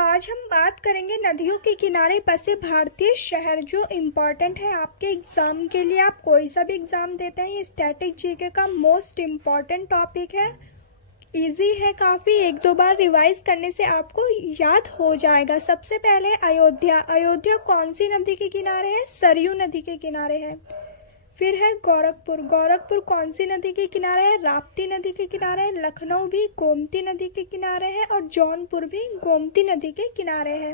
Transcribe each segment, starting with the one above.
आज हम बात करेंगे नदियों के किनारे बसे भारतीय शहर, जो इम्पोर्टेंट है आपके एग्जाम के लिए। आप कोई सा भी एग्जाम देते हैं, ये स्टैटिक जीके का मोस्ट इम्पॉर्टेंट टॉपिक है। इजी है काफ़ी, एक दो बार रिवाइज करने से आपको याद हो जाएगा। सबसे पहले अयोध्या। अयोध्या कौन सी नदी के किनारे है? सरयू नदी के किनारे है। फिर है गोरखपुर। गोरखपुर कौन सी नदी के किनारे है? राप्ती नदी के किनारे है। लखनऊ भी गोमती नदी के किनारे है और जौनपुर भी गोमती नदी के किनारे है।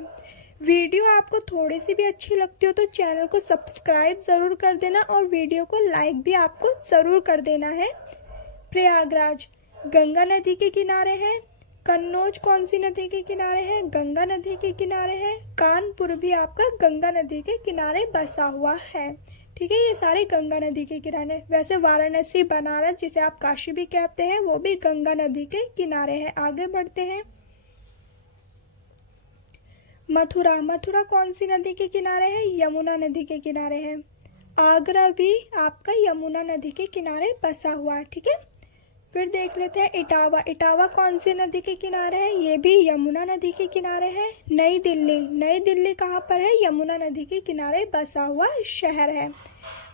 वीडियो आपको थोड़ी सी भी अच्छी लगती हो तो चैनल को सब्सक्राइब ज़रूर कर देना और वीडियो को लाइक भी आपको ज़रूर कर देना है। प्रयागराज गंगा नदी के किनारे है। कन्नौज कौन सी नदी के किनारे है? गंगा नदी के किनारे है। कानपुर भी आपका गंगा नदी के किनारे बसा हुआ है। ठीक है, ये सारे गंगा नदी के किनारे। वैसे वाराणसी, बनारस जिसे आप काशी भी कहते हैं, वो भी गंगा नदी के किनारे है। आगे बढ़ते हैं। मथुरा। मथुरा कौन सी नदी के किनारे है? यमुना नदी के किनारे है। आगरा भी आपका यमुना नदी के किनारे बसा हुआ है। ठीक है, फिर देख लेते हैं इटावा। इटावा कौन सी नदी के किनारे है? ये भी यमुना नदी के किनारे है। नई दिल्ली। नई दिल्ली कहाँ पर है? यमुना नदी के किनारे बसा हुआ शहर है।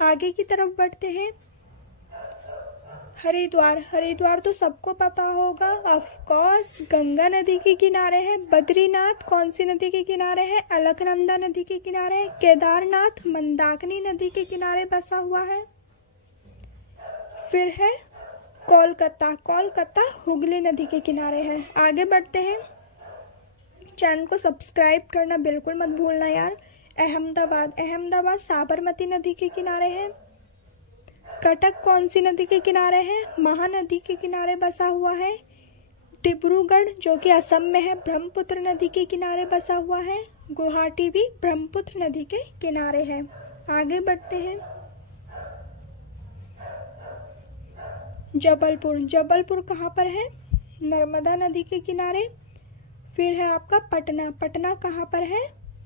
आगे की तरफ बढ़ते हैं। हरिद्वार। हरिद्वार तो सबको पता होगा, ऑफ कोर्स गंगा नदी के किनारे है। बद्रीनाथ कौन सी नदी के किनारे है? अलकनंदा नदी के किनारे है। केदारनाथ मंदाकिनी नदी के किनारे बसा हुआ है। फिर है कोलकाता। कोलकाता हुगली नदी के किनारे है। आगे बढ़ते हैं। चैनल को सब्सक्राइब करना बिल्कुल मत भूलना यार। अहमदाबाद। अहमदाबाद साबरमती नदी के किनारे है। कटक कौन सी नदी के किनारे है? महानदी के किनारे बसा हुआ है। डिब्रूगढ़ जो कि असम में है, ब्रह्मपुत्र नदी के किनारे बसा हुआ है। गुवाहाटी भी ब्रह्मपुत्र नदी के किनारे है। आगे बढ़ते हैं। जबलपुर। जबलपुर कहाँ पर है? नर्मदा नदी के किनारे। फिर है आपका पटना। पटना कहाँ पर है?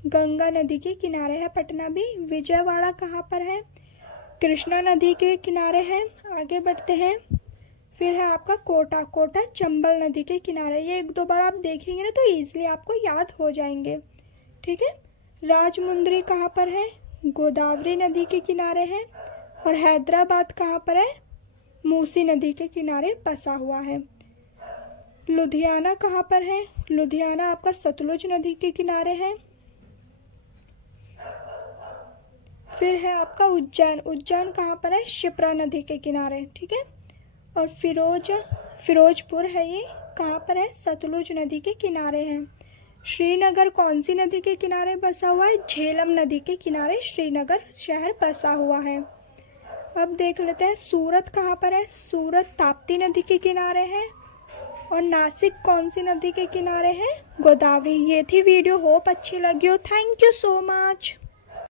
गंगा नदी के किनारे है पटना भी। विजयवाड़ा कहाँ पर है? कृष्णा नदी के किनारे है। आगे बढ़ते हैं। फिर है आपका कोटा। कोटा चंबल नदी के किनारे। ये एक दो बार आप देखेंगे ना तो इजीली आपको याद हो जाएंगे। ठीक है, राजमुंद्री कहाँ पर है? गोदावरी नदी के किनारे है। और हैदराबाद कहाँ पर है? मूसी नदी के किनारे बसा हुआ है। लुधियाना कहाँ पर है? लुधियाना आपका सतलुज नदी के किनारे है। फिर है आपका उज्जैन। उज्जैन कहाँ पर है? शिप्रा नदी के किनारे। ठीक है, और फिरोजपुर है, ये कहाँ पर है? सतलुज नदी के किनारे है। श्रीनगर कौन सी नदी के किनारे बसा हुआ है? झेलम नदी के किनारे श्रीनगर शहर बसा हुआ है। अब देख लेते हैं सूरत कहाँ पर है? सूरत ताप्ती नदी के किनारे है। और नासिक कौन सी नदी के किनारे है? गोदावरी। ये थी वीडियो, होप अच्छी लगी हो। Thank you so much.